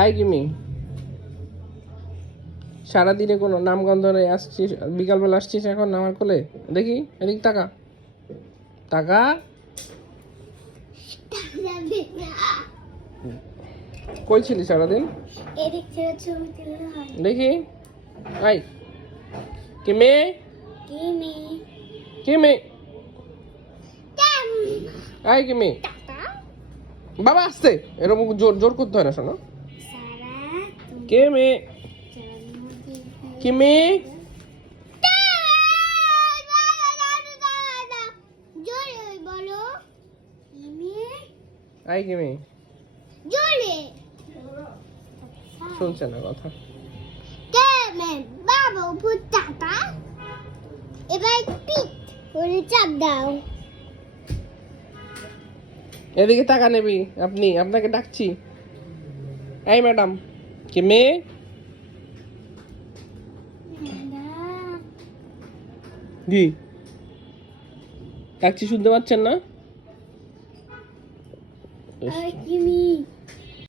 I কিমি, সারাদিনে কোনো নামগন্ধ নেই, আসছিস বিকালবেলা আসছিস এখন আমার কোলে? দেখি এদিক তাকা, তাকা। কই ছিলি সারাদিন? দেখি আই কিমি, কিমি, আই কিমি। বাবা আসতে, এরকম জোর জোর করতে হয় না, শোনো। কিমি, কিমি, আই কিমি। শুনছে না কথা। এবার পিট করে চাপ দাও। এদিকে টাকা নেবি আপনি, আপনাকে ডাকছি। এই ম্যাডাম, কিমি, জি ডাকছি, শুনতে পাচ্ছেন না? কিমি